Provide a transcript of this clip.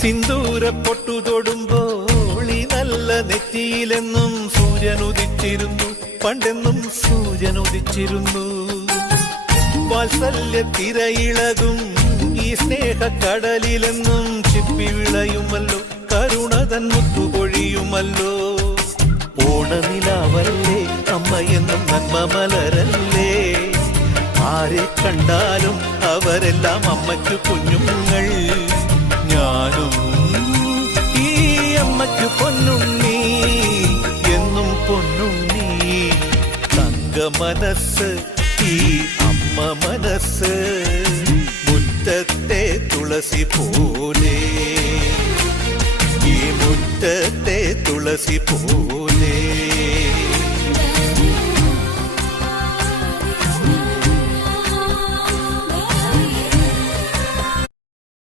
സിന്ദൂര പൊട്ടു തൊടുമ്പോൾ ഈ നല്ല നെറ്റിയിലെന്നും സൂര്യൻ ഉദിച്ചിരുന്നു, പണ്ടെന്നും സൂര്യൻ ഉദിച്ചിരുന്നു. വാത്സല്യ തിരയിളകും ഈ സ്നേഹക്കടലിലെന്നും ചിപ്പി വിളയുമല്ലോ, കരുണതൻ മുത്തുപൊഴിയുമല്ലോ. ഓണനിലാവല്ലേ അമ്മയെന്നും നന്മ മലരല്ലേ, ആരെ കണ്ടാലും അവരെല്ലാം അമ്മയ്ക്ക് കുഞ്ഞുങ്ങൾ. ഞാനും ഈ അമ്മയ്ക്ക് പൊന്നുണ്ണി, എന്നും പൊന്നുണ്ണി. തങ്ക മനസ്സ് ഈ അമ്മ മനസ്സ്, മുറ്റത്തെ തുളസി പോലെ, ഈ മുറ്റത്തെ തുളസി പോലെ.